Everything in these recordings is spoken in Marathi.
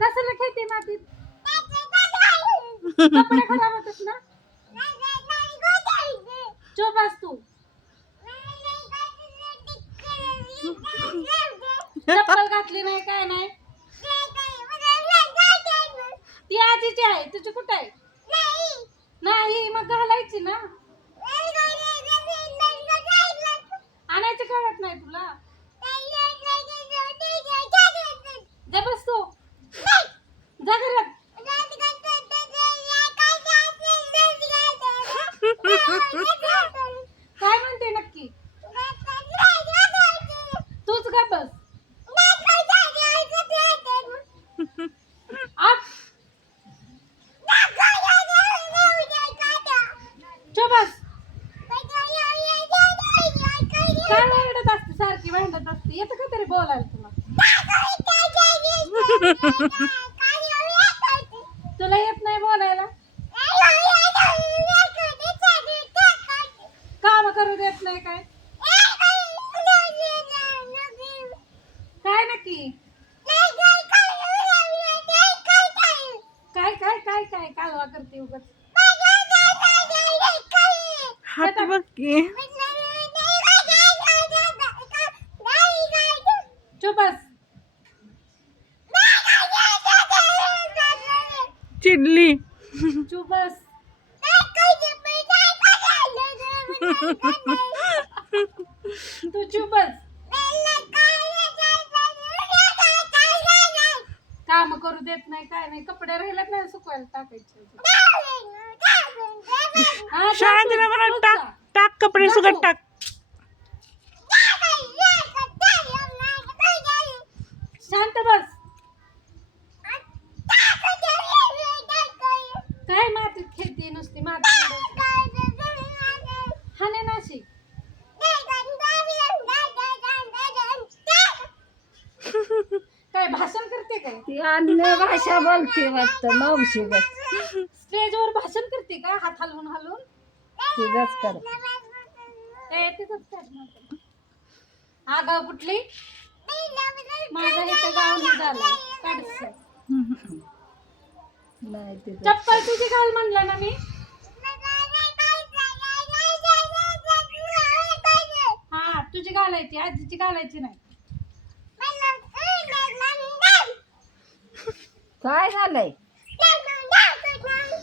कशाला खेळते मातीत? कपडे खराब होतात ना. चुप बस तू. चप्पल घातली नाही काय नाही. ती आजीची आहे, तुझी कुठे आहे? नाही मग घालायची ना. आणायचं कळत नाही तुला. जा बस तू. जा घरात. काय म्हणते नक्की? तूच का बस. आप. चुप बस. काय भांडत असते, सारखी भांडत असते. येतं का तरी बोलायला तुला? तुला येत नाही बोलायला? काम करू देत नाही काय? काय नक्की? काय काय काय काय कालवा करते उगाच. हात बघ की. चुप बस. चिडली. चुप बस. तू चुप बस. काम करू देत नाही काय नाही. कपडे राहिलेत नाही सुकवायला टाकायचे. हा, जा शाळेत तू, म्हणा तूच टाक जा. टाक कपडे जा सुकत तू. टाक. शांत बस. काय मातीत खेळते नुसती माती. हाणे नाशिक. काय भाषण करते काय? ती अन्य भाषा बोलते वाटतं मावशी बस स्टेजवर भाषण करते का? हात हलवून हलवून. तिथंच कर तिथंच कर. आगाव कुठली? माझं हे तर गाव नाही झालं. काढ. नाही तिथं चप्पल तुझी घाल म्हणलं ना मी. हा तुझी घालायची, आजीची घालायची नाही. काय झालंय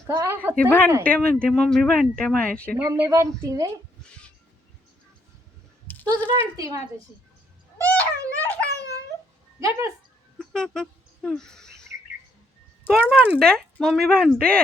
काय ती होतंय भांडते काय? म्हणते मम्मी भांडते माझ्याशी. मम्मी बनती वे तूच भांडते माझ्याशी. गप बस. कोण भांडते? मम्मी भांडते.